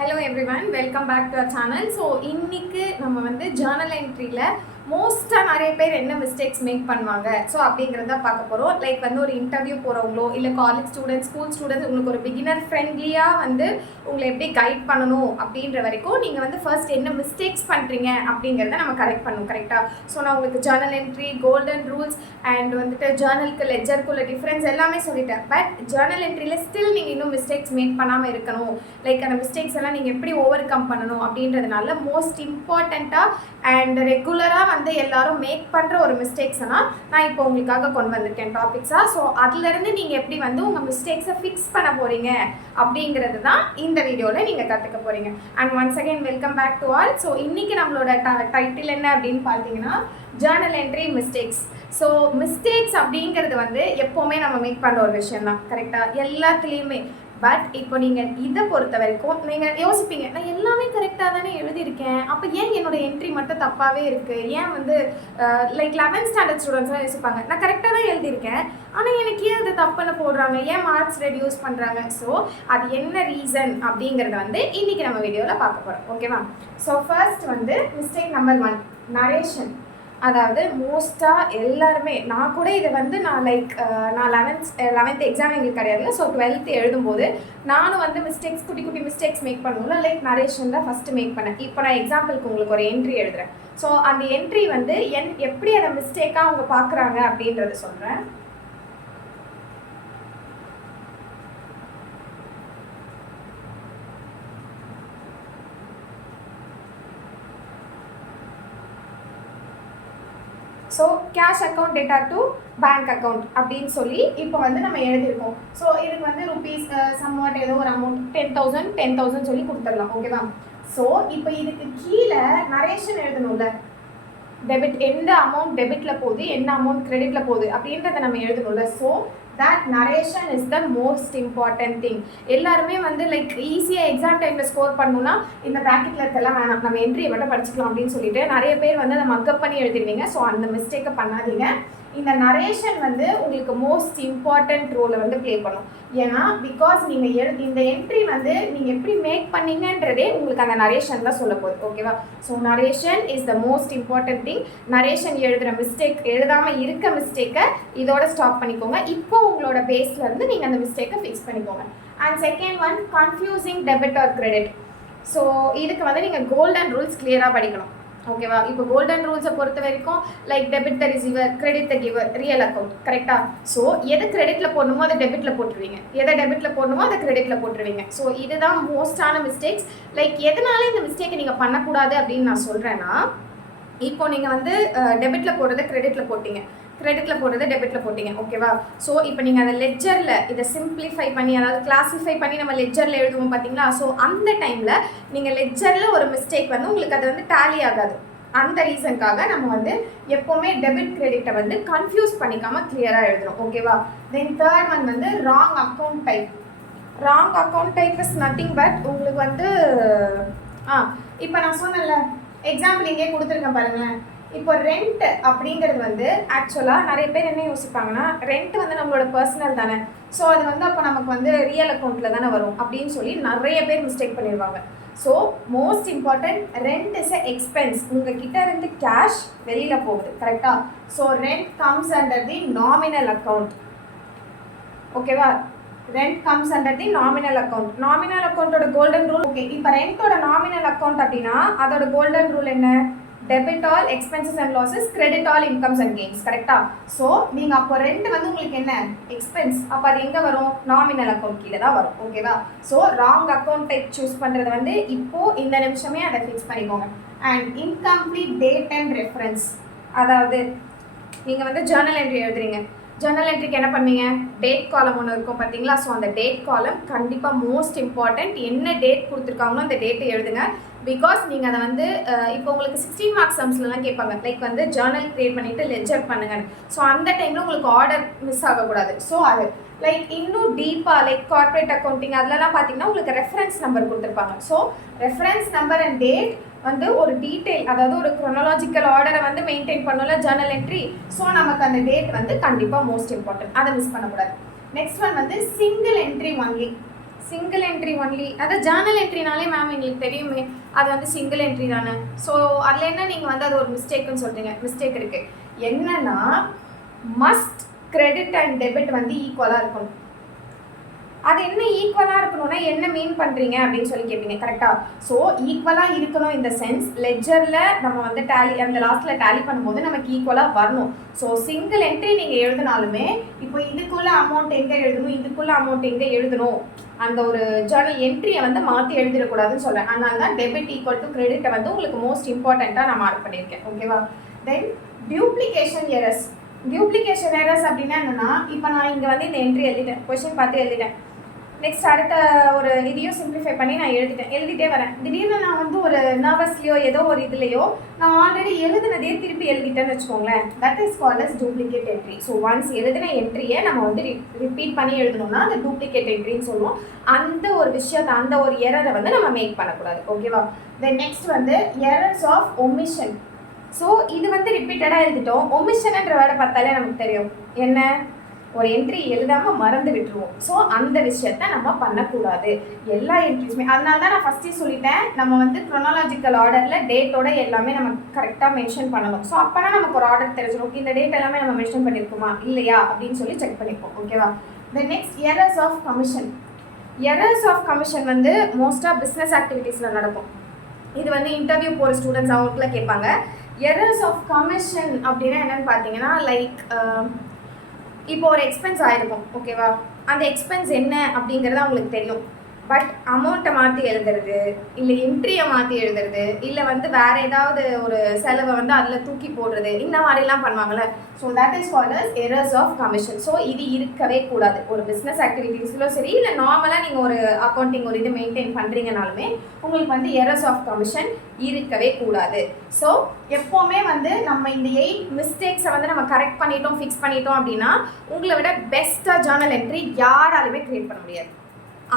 Hello everyone, welcome back to our channel. So இன்னைக்கு நம்ம வந்து journal entryல மோஸ்ட்டாக நிறைய பேர் என்ன மிஸ்டேக்ஸ் மேக் பண்ணுவாங்க ஸோ அப்படிங்கிறத பார்க்க போகிறோம். லைக் வந்து ஒரு இன்டர்வியூ போகிறவங்களோ இல்லை காலேஜ் ஸ்டூடெண்ட்ஸ் ஸ்கூல் ஸ்டூடெண்ட்ஸ் உங்களுக்கு ஒரு பிகினர் ஃப்ரெண்ட்லியாக வந்து உங்களை எப்படி கைட் பண்ணணும் அப்படின்ற வரைக்கும் நீங்கள் வந்து ஃபர்ஸ்ட் என்ன மிஸ்டேக்ஸ் பண்ணுறீங்க அப்படிங்கிறத நம்ம கரெக்ட் பண்ணணும். கரெக்டாக ஸோ நான் உங்களுக்கு Journal entry, golden rules and வந்துட்டு ஜேர்னலுக்கு லெஜருக்குள்ள டிஃப்ரென்ஸ் எல்லாமே சொல்லிட்டேன். பட் ஜேர்னல் என்ட்ரியில் ஸ்டில் நீங்கள் இன்னும் மிஸ்டேக்ஸ் மேக் பண்ணாமல் இருக்கணும். லைக் அந்த மிஸ்டேக்ஸ் எல்லாம் நீங்கள் எப்படி ஓவர் கம் பண்ணணும் அப்படின்றதுனால மோஸ்ட் இம்பார்ட்டண்ட்டாக அண்ட் ரெகுலராக வந்து எல்லாரும் மேக் பண்ணுற ஒரு மிஸ்டேக்ஸ்னால் நான் இப்போ உங்களுக்காக கொண்டு வந்திருக்கேன் டாபிக்ஸாக. ஸோ அதுலேருந்து நீங்கள் எப்படி வந்து உங்கள் மிஸ்டேக்ஸை ஃபிக்ஸ் பண்ண போகிறீங்க அப்படிங்கிறது தான் இந்த வீடியோவில் நீங்கள் கற்றுக்க போகிறீங்க. And once again welcome back to all. So இன்றைக்கி நம்மளோட டைட்டில் என்ன அப்படின்னு பார்த்தீங்கன்னா journal entry mistakes. So mistakes அப்படிங்கிறது வந்து எப்போவுமே நம்ம மேக் பண்ணுற ஒரு விஷயம் தான். கரெக்டாக எல்லாத்துலேயுமே. பட் இப்போ நீங்கள் இதை பொறுத்த வரைக்கும் நீங்கள் யோசிப்பீங்க, நான் எல்லாமே கரெக்டாக தானே எழுதியிருக்கேன், அப்போ ஏன் என்னோடய என்ட்ரி மட்டும் தப்பாகவே இருக்குது, ஏன் வந்து லைக் 11th ஸ்டாண்டர்ட் ஸ்டூடெண்ட்ஸ்லாம் யோசிப்பாங்க நான் கரெக்டாக தான் எழுதியிருக்கேன் ஆனால் எனக்கு ஏன் அது தப்புன்னு போடுறாங்க, ஏன் மார்க்ஸ் ரெடியூஸ் பண்ணுறாங்க. ஸோ அது என்ன ரீசன் அப்படிங்கிறத வந்து இன்றைக்கி நம்ம வீடியோவில் பார்க்க போகிறோம். ஓகேவா? ஸோ ஃபர்ஸ்ட் வந்து மிஸ்டேக் நம்பர் 1, நரேஷன். அதாவது மோஸ்ட்டாக எல்லாருமே, நான் கூட இதை வந்து நான் லைக் நான் 11th எக்ஸாம் எங்களுக்கு கிடையாதுல்ல. ஸோ 12th எழுதும்போது நானும் வந்து மிஸ்டேக்ஸ் குட்டி குட்டி மிஸ்டேக்ஸ் மேக் பண்ணுவோம்ல. லைக் நரேஷன் தான் ஃபஸ்ட்டு மேக் பண்ணேன். இப்போ நான் எக்ஸாம்பிளுக்கு உங்களுக்கு ஒரு என்ட்ரி எழுதுகிறேன். ஸோ அந்த என்ட்ரி வந்து எப்படி அதை மிஸ்டேக்காக அவங்க பார்க்குறாங்க அப்படின்றத சொல்கிறேன். So cash account data to bank account அப்படின்னு சொல்லி இப்போ வந்து நம்ம எழுதியிருக்கோம். ஸோ இதுக்கு வந்து ருபீஸ் சம்வாட் ஏதோ ஒரு அமௌண்ட் 10,000 சொல்லி கொடுத்துடலாம். ஓகேவா? ஸோ இப்போ இதுக்கு கீழே நரேஷன் எழுதணும்ல. டெபிட், எந்த அமௌண்ட் டெபிட்டில் போகுது, என்ன அமௌண்ட் கிரெடிட்டில் போகுது அப்படின்றத நம்ம எழுதணும்ல. So that narration is the most important thing. எல்லாருமே வந்து லைக் ஈஸியாக எக்ஸாம் டைமில் ஸ்கோர் பண்ணணும்னா இந்த ப்ராக்கெட்டில் இருக்கலாம் வேணாம், நம்ம என்ட்ரியை மட்டும் படிச்சுக்கலாம் அப்படின்னு சொல்லிட்டு நிறைய பேர் வந்து அதை மக்கப் பண்ணி எழுதிடுவீங்க. ஸோ அந்த மிஸ்டேக்கை பண்ணாதீங்க. இந்த நரேஷன் வந்து உங்களுக்கு மோஸ்ட் இம்பார்ட்டன்ட் ரோலை வந்து ப்ளே பண்ணும். ஏன்னா பிகாஸ் நீங்கள் இந்த என்ட்ரி வந்து நீங்கள் எப்படி மேக் பண்ணீங்கன்றதே உங்களுக்கு அந்த நரேஷன் தான் சொல்ல போகுது. ஓகேவா? So narration is the most important thing. Narration எழுதுகிற மிஸ்டேக், எழுதாமல் இருக்க மிஸ்டேக்கை இதோட ஸ்டாப் பண்ணிக்கோங்க. இப்போ உங்களோட பேஸ்லேருந்து நீங்கள் அந்த மிஸ்டேக்கை ஃபிக்ஸ் பண்ணிக்கோங்க. And second one, confusing debit or credit. So இதுக்கு வந்து நீங்கள் கோல்டன் ரூல்ஸ் கிளியராக படிக்கணும். ஓகேவா? இப்போ கோல்டன் ரூல்ஸை பொறுத்த வரைக்கும் like debit the receiver, credit the giver, real account. கரெக்டாக? ஸோ எதை கிரெடிட்டில் போடணுமோ அதை டெபிட்டில் போட்டுருவீங்க, எதை டெபிட்டில் போடணுமோ அதை கிரெடிட்டில் போட்டுருவீங்க. ஸோ இதுதான் மோஸ்டான மிஸ்டேக்ஸ். லைக் எதனால இந்த மிஸ்டேக்கை நீங்கள் பண்ணக்கூடாது அப்படின்னு நான் சொல்கிறேன்னா, இப்போ நீங்கள் வந்து டெபிட்டில் போடுறதை கிரெடிட்டில் போட்டீங்க, கிரெடிட்டில் போடுறது டெபிட்டில் போட்டிங்க. ஓகேவா? ஸோ இப்போ நீங்கள் அதை லெஜரில் இதை சிம்பிளிஃபை பண்ணி, அதாவது கிளாஸிஃபை பண்ணி நம்ம லெஜரில் எழுதுவோம் பார்த்தீங்களா? ஸோ அந்த டைமில் நீங்கள் லெஜரில் ஒரு மிஸ்டேக் வந்து உங்களுக்கு அது வந்து டேலி ஆகாது. அந்த ரீசனுக்காக நம்ம வந்து எப்போவுமே டெபிட் கிரெடிட்டை வந்து கன்ஃபியூஸ் பண்ணிக்காமல் கிளியராக எழுதணும். ஓகேவா? தென் தேர்ட் ஒன் வந்து wrong account type. Wrong account type is nothing but உங்களுக்கு வந்து இப்போ நான் சொன்னேன்ல, எக்ஸாம்பிள் இங்கே கொடுத்துருக்கேன் பாருங்களேன். இப்போ ரெண்ட் அப்படிங்கிறது வந்து ஆக்சுவலாக நிறைய பேர் என்ன யோசிப்பாங்கன்னா, ரெண்ட் வந்து நம்மளோட பர்சனல் தானே, ஸோ அது வந்து அப்போ நமக்கு வந்து ரியல் அக்கௌண்ட்டில் தானே வரும் அப்படின்னு சொல்லி நிறைய பேர் மிஸ்டேக் பண்ணிடுவாங்க. So most important, rent is a expense. உங்ககிட்ட இருந்து கேஷ் வெளியில் போகுது. கரெக்டாக? So rent comes under the nominal account. ஓகேவா? Rent comes under the nominal account. Nominal அக்கௌண்ட்டோட கோல்டன் ரூல். ஓகே, இப்போ ரெண்டோட நாமினல் அக்கௌண்ட் அப்படின்னா அதோட கோல்டன் ரூல் என்ன? Debit all expenses and losses, credit all incomes and gains. கரெக்டாக? So நீங்கள் அப்போ ரெண்ட் வந்து உங்களுக்கு என்ன? எக்ஸ்பென்ஸ். அப்போ அது எங்கே வரும்? நாமினல் அக்கௌண்ட் கீழே தான் வரும். ஓகேவா? So wrong account type choose பண்ணுறது வந்து இப்போது இந்த நிமிஷமே அதை ஃபிக்ஸ் பண்ணிக்கோங்க. And incomplete date and reference. அதாவது நீங்கள் வந்து ஜேர்னல் என்ட்ரி எழுதுறீங்க, ஜேர்னல் என்ட்ரிக்கு என்ன பண்ணுவீங்க? டேட் காலம் ஒன்று இருக்கும் பார்த்தீங்களா? ஸோ அந்த டேட் காலம் கண்டிப்பாக மோஸ்ட் இம்பார்ட்டண்ட். என்ன டேட் கொடுத்துருக்காங்களோ அந்த டேட்டை எழுதுங்க. பிகாஸ் நீங்கள் அதை வந்து இப்போ உங்களுக்கு 16 மார்க்ஸ் சம்ஸ்லாம் கேட்பாங்க. லைக் வந்து ஜேர்னல் க்ரியேட் பண்ணிவிட்டு லெஜர் பண்ணுங்கன்னு. ஸோ அந்த டைமில் உங்களுக்கு ஆர்டர் மிஸ் ஆகக்கூடாது. ஸோ அது லைக் இன்னும் டீப்பாக லைக் கார்ப்பரேட் அக்கௌண்டிங் அதெல்லாம் பார்த்தீங்கன்னா உங்களுக்கு ரெஃபரன்ஸ் நம்பர் கொடுத்துருப்பாங்க. So reference number and date வந்து ஒரு டீட்டெயில், அதாவது ஒரு குரோனாலஜிக்கல் ஆர்டரை வந்து மெயின்டைன் பண்ணல ஜேர்னல் என்ட்ரி. ஸோ நமக்கு அந்த டேட் வந்து கண்டிப்பாக மோஸ்ட் இம்பார்ட்டன்ட், அதை மிஸ் பண்ணக்கூடாது. நெக்ஸ்ட் ஒன் வந்து single entry only. Single entry only, அதாவது ஜேர்னல் என்ட்ரினாலே மேம் எங்களுக்கு தெரியுமே அது வந்து சிங்கிள் என்ட்ரி தானே. ஸோ அதில் என்ன நீங்கள் வந்து அது ஒரு மிஸ்டேக்குன்னு சொல்கிறீங்க, மிஸ்டேக் இருக்குது. என்னன்னா மஸ்ட் கிரெடிட் அண்ட் டெபிட் வந்து ஈக்குவலாக இருக்கணும். அது என்ன ஈக்குவலாக இருக்கணும்னா என்ன மீன் பண்ணுறீங்க அப்படின்னு சொல்லி கேட்பீங்க, கரெக்டாக? ஸோ ஈக்குவலாக இருக்கணும் இந்த சென்ஸ், லெஜரில் நம்ம வந்து டேலி அந்த லாஸ்ட்டில் டேலி பண்ணும்போது நமக்கு ஈக்குவலாக வரணும். ஸோ சிங்கிள் என்ட்ரி நீங்கள் எழுதினாலுமே இப்போ இதுக்குள்ளே அமௌண்ட் எங்கே எழுதணும், இதுக்குள்ளே அமௌண்ட் எங்கே எழுதணும், அந்த ஒரு ஜேர்னல் என்ட்ரியை வந்து மாற்றி எழுதிடக்கூடாதுன்னு சொல்கிறேன். அதனால தான் டெபிட் ஈக்குவல் டு கிரெடிட்டை வந்து உங்களுக்கு மோஸ்ட் இம்பார்ட்டண்ட்டாக நான் மார்க் பண்ணியிருக்கேன். ஓகேவா? தென் டியூப்ளிகேஷன் எரர்ஸ். டியூப்ளிகேஷன் எரர்ஸ் அப்படின்னா என்னென்னா, இப்போ நான் இங்கே வந்து இந்த என்ட்ரி எழுதிட்டேன், கொஷின் பார்த்து எழுதிட்டேன். நெக்ஸ்ட் அடுத்த ஒரு இதையும் சிம்பிளிஃபை பண்ணி நான் எழுதிட்டே வரேன். திடீர்னு நான் வந்து ஒரு நர்வஸ்லையோ ஏதோ ஒரு இதுலையோ நான் ஆல்ரெடி எழுதினதே திருப்பி எழுதிட்டேன்னு வச்சுக்கோங்களேன். That is called as duplicate entry. So once எழுதின என்ட்ரியை நம்ம வந்து ரிப்பீட் பண்ணி எழுதணும்னா அந்த டூப்ளிகேட் என்ட்ரின்னு சொல்லுவோம். அந்த ஒரு விஷயத்தை, அந்த ஒரு எரரை வந்து நம்ம மேக் பண்ணக்கூடாது. ஓகேவா? தென் நெக்ஸ்ட் வந்து எரர்ஸ் ஆஃப் ஒமிஷன். ஸோ இது வந்து ரிப்பீட்டடாக எழுதிட்டோம். ஒமிஷன்ன்ற வேர்டை பார்த்தாலே நமக்கு தெரியும் என்ன, ஒரு என்ட்ரி எழுதாமல் மறந்து விட்டுருவோம். ஸோ அந்த விஷயத்த நம்ம பண்ணக்கூடாது எல்லா என்ட்ரிஸுமே. அதனால தான் நான் ஃபஸ்ட்டே சொல்லிட்டேன், நம்ம வந்து க்ரோனாலஜிக்கல் ஆர்டரில் டேட்டோட எல்லாமே நம்ம கரெக்டாக மென்ஷன் பண்ணணும். ஸோ அப்போனா நமக்கு ஒரு ஆர்டர் தெரிஞ்சிடும், இந்த டேட் எல்லாமே நம்ம மென்ஷன் பண்ணியிருக்கோமா இல்லையா அப்படின்னு சொல்லி செக் பண்ணிப்போம். ஓகேவா? The next errors of commission. Errors of commission வந்து மோஸ்ட்டாக பிஸ்னஸ் ஆக்டிவிட்டீஸில் நடக்கும். இது வந்து இன்டர்வியூ போகிற ஸ்டூடெண்ட்ஸ் அவங்களுக்குலாம் கேட்பாங்க. எரர்ஸ் ஆஃப் கமிஷன் அப்படின்னா என்னென்னு பார்த்தீங்கன்னா, லைக் இப்போ ஒரு எக்ஸ்பென்ஸ் ஆகிருக்கும், ஓகேவா? அந்த எக்ஸ்பென்ஸ் என்ன அப்படிங்கிறது அவங்களுக்கு தெரியும். பட் அமௌண்ட்டை மாற்றி எழுதுறது, இல்லை என்ட்ரியை மாற்றி எழுதுறது, இல்லை வந்து வேறு ஏதாவது ஒரு செலவை வந்து அதில் தூக்கி போடுறது, இந்த மாதிரிலாம் பண்ணுவாங்கள்ல. So that is called as errors of commission. ஸோ இது இருக்கவே கூடாது. ஒரு பிஸ்னஸ் ஆக்டிவிட்டீஸ்லும் சரி, இல்லை நார்மலாக நீங்கள் ஒரு அக்கௌண்டிங் ஒரு இது மெயின்டைன் பண்ணுறீங்கனாலுமே உங்களுக்கு வந்து எரர்ஸ் ஆஃப் கமிஷன் இருக்கவே கூடாது. ஸோ எப்போவுமே வந்து நம்ம இந்த 8 மிஸ்டேக்ஸை வந்து நம்ம கரெக்ட் பண்ணிட்டோம், ஃபிக்ஸ் பண்ணிட்டோம் அப்படின்னா உங்களை விட பெஸ்ட்டாக ஜேர்னல் என்ட்ரி யாராலுமே க்ரியேட் பண்ண முடியாது.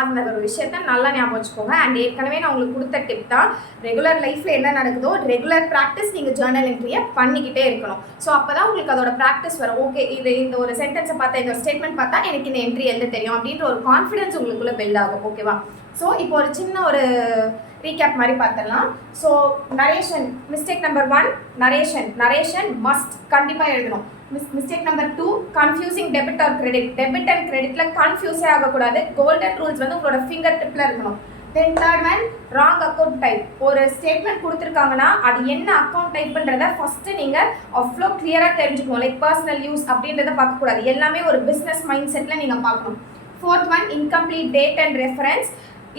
அந்த ஒரு விஷயத்த நல்லா ஞாபகம் வச்சுக்கோங்க. அண்ட் ஏற்கனவே நான் உங்களுக்கு கொடுத்த டிப் தான், ரெகுலர் லைஃப்பில் என்ன நடக்குதோ ரெகுலர் ப்ராக்டிஸ் நீங்கள் ஜேர்னல் என்ட்ரியை பண்ணிக்கிட்டே இருக்கணும். ஸோ அப்போ தான் உங்களுக்கு அதோட ப்ராக்டிஸ் வரும். ஓகே, இந்த ஒரு சென்டென்ஸை பார்த்தா, இந்த ஒரு ஸ்டேட்மெண்ட் பார்த்தா எனக்கு இந்த என்ட்ரி எழுத தெரியும் அப்படின்ற ஒரு கான்ஃபிடன்ஸ் உங்களுக்குள்ளே பில்ட் ஆகும். ஓகேவா? ஸோ இப்போ ஒரு சின்ன ஒரு ரீகேப் மாதிரி பார்த்துடலாம். So narration, mistake number 1 narration must கண்டிப்பாக எழுதணும். Mistake number 2 confusing debit or credit. Debit and கிரெடிட்ல கன்ஃபியூஸே ஆகக்கூடாது. கோல்டன் ரூல்ஸ் வந்து உங்களோட ஃபிங்கர் டிப்ல இருக்கணும். Then third one wrong account type. ஒரு ஸ்டேட்மெண்ட் கொடுத்துருக்காங்கன்னா அது என்ன அக்கௌண்ட் டைப்ன்றத ஃபர்ஸ்ட் நீங்கள் அவ்வளோ கிளியராக தெரிஞ்சுக்கணும். லைக் பர்சனல் யூஸ் அப்படின்றத பார்க்கக்கூடாது, எல்லாமே ஒரு பிஸ்னஸ் மைண்ட் செட்டில் நீங்கள் பார்க்கணும். Fourth one incomplete date and reference.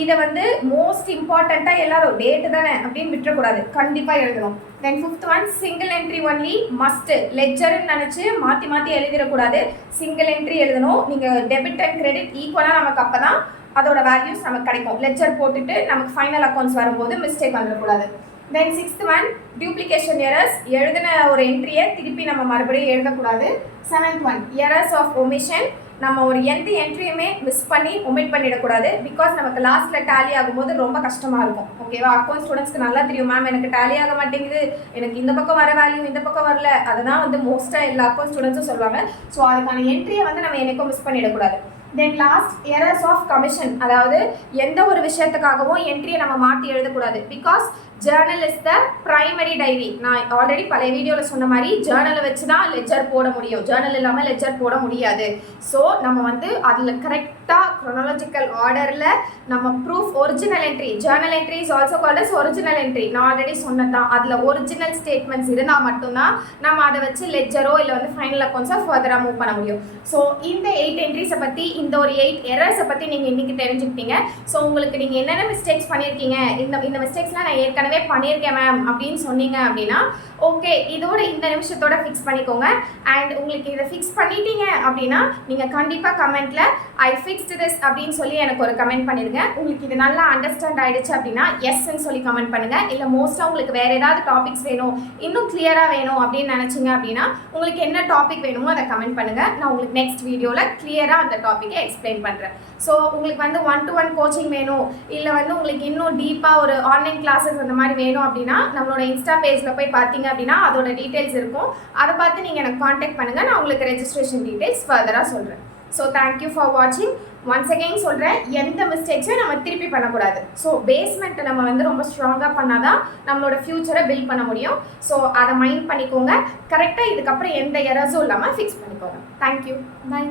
இதை வந்து மோஸ்ட் இம்பார்ட்டண்ட்டாக எல்லாரும் டேட்டு தானே அப்படின்னு விட்டுறக்கூடாது, கண்டிப்பாக எழுதணும். Then fifth one single entry only must. லெஜர்ன்னு நினச்சி மாற்றி எழுதிடக்கூடாது, சிங்கிள் என்ட்ரி எழுதணும். நீங்கள் டெபிட் அண்ட் கிரெடிட் ஈக்குவலாக நமக்கு அப்போ தான் அதோட வேல்யூஸ் நமக்கு கிடைக்கும். லெஜர் போட்டுட்டு நமக்கு ஃபைனல் அக்கௌண்ட்ஸ் வரும்போது மிஸ்டேக் வந்துடக்கூடாது. Then sixth one duplication errors. எழுதின ஒரு என்ட்ரியை திருப்பி நம்ம மறுபடியும் எழுதக்கூடாது. Seventh one errors of omission. நம்ம ஒரு எந்த என்ட்ரியுமே மிஸ் பண்ணி ஒமிட் பண்ணிடக்கூடாது. பிகாஸ் நமக்கு லாஸ்ட்டில் டேலி ஆகும்போது ரொம்ப கஷ்டமாக இருக்கும். ஓகேவா? அக்கௌண்ட் ஸ்டூடெண்ட்ஸ்க்கு நல்லா தெரியும், மேம் எனக்கு டேலி ஆக மாட்டேங்குது, எனக்கு இந்த பக்கம் வர வேல்யூ இந்த பக்கம் வரல. அதுதான் வந்து மோஸ்ட்டாக எல்லா அக்கௌண்ட் ஸ்டூடெண்ட்ஸும் சொல்லுவாங்க. ஸோ அதுக்கான என்ட்ரியை வந்து நம்ம என்னைக்கும் மிஸ் பண்ணிடக்கூடாது. Then last errors of commission. அதாவது எந்த ஒரு விஷயத்துக்காகவும் என்ட்ரியை நம்ம மாற்றி எழுதக்கூடாது. Because journal is the primary diary. நான் ஆல்ரெடி பழைய வீடியோவில் சொன்ன மாதிரி ஜேர்னலை வச்சு தான் லெஜர் போட முடியும், ஜேர்னல் இல்லாமல் லெஜர் போட முடியாது. ஸோ நம்ம வந்து அதில் கரெக்டாக க்ரோனாலஜிக்கல் ஆர்டரில் நம்ம proof original entry, journal entry is also called as original entry. நான் ஆல்ரெடி சொன்னதான், அதில் ஒரிஜினல் ஸ்டேட்மெண்ட்ஸ் இருந்தால் மட்டும்தான் நம்ம அதை வச்சு லெஜரோ இல்லை வந்து ஃபைனல் அக்கௌண்ட்ஸை ஃபர்தராக மூவ் பண்ண முடியும். ஸோ இந்த 8 என்ட்ரிஸை பற்றி, இந்த ஒரு 8 எரர்ஸை பற்றி நீங்கள் இன்றைக்கி தெரிஞ்சுக்கிட்டீங்க. ஸோ உங்களுக்கு நீங்கள் என்னென்ன மிஸ்டேக்ஸ் பண்ணியிருக்கீங்க, இந்த மிஸ்டேக்ஸ்லாம் நான் ஏற்கனவே பண்ணியிருக்கேன் மேம் அப்படின்னு சொன்னீங்க அப்படின்னா ஓகே, இதோட இந்த நிமிஷத்தோட ஃபிக்ஸ் பண்ணிக்கோங்க. அண்ட் உங்களுக்கு இதை ஃபிக்ஸ் பண்ணிட்டீங்க அப்படின்னா நீங்கள் கண்டிப்பாக கமெண்ட்டில் ஐ ஃபிக்ஸ்டு திஸ் அப்படின்னு சொல்லி எனக்கு ஒரு கமெண்ட் பண்ணிடுங்க. உங்களுக்கு இது நல்லா அண்டர்ஸ்டாண்ட் ஆகிடுச்சு அப்படின்னா எஸ்ன்னு சொல்லி கமெண்ட் பண்ணுங்கள். இல்லை மோஸ்ட்டாக உங்களுக்கு வேறு ஏதாவது டாபிக்ஸ் வேணும், இன்னும் கிளியராக வேணும் அப்படின்னு நினச்சிங்க அப்படின்னா உங்களுக்கு என்ன டாபிக் வேணுமோ அதை கமெண்ட் பண்ணுங்கள். நான் உங்களுக்கு நெக்ஸ்ட் வீடியோவில் கிளியராக அந்த டாப்பிக்கை எக்ஸ்பிளைன் பண்ணுறேன். ஸோ உங்களுக்கு வந்து 1-to-1 கோச்சிங் வேணும், இல்லை வந்து உங்களுக்கு இன்னும் டீப்பாக ஒரு ஆன்லைன் கிளாஸஸ் அந்த மாதிரி வேணும் அப்படின்னா நம்மளோட இன்ஸ்டா பேஜில் போய் பார்த்தீங்க அப்படின்னா அதோட டீட்டெயில்ஸ் இருக்கும். அதை பார்த்து நீங்கள் எனக்கு காண்டாக்ட் பண்ணுங்கள். நான் உங்களுக்கு ரெஜிஸ்ட்ரேஷன் டீட்டெயில்ஸ் ஃபர்தராக சொல்கிறேன். ஸோ தேங்க்யூ ஃபார் வாட்சிங். ஒன்ஸ் அகெயின் சொல்கிறேன், எந்த மிஸ்டேக்ஸையும் நம்ம திருப்பி பண்ணக்கூடாது. ஸோ பேஸ்மெண்ட்டை நம்ம வந்து ரொம்ப ஸ்ட்ராங்காக பண்ணால் தான் நம்மளோட ஃப்யூச்சரை பில்ட் பண்ண முடியும். ஸோ அதை மைண்ட் பண்ணிக்கோங்க. கரெக்டாக இதுக்கப்புறம் எந்த எரர்ஸும் இல்லாமல் ஃபிக்ஸ் பண்ணிக்கோங்க. தேங்க்யூ. பை.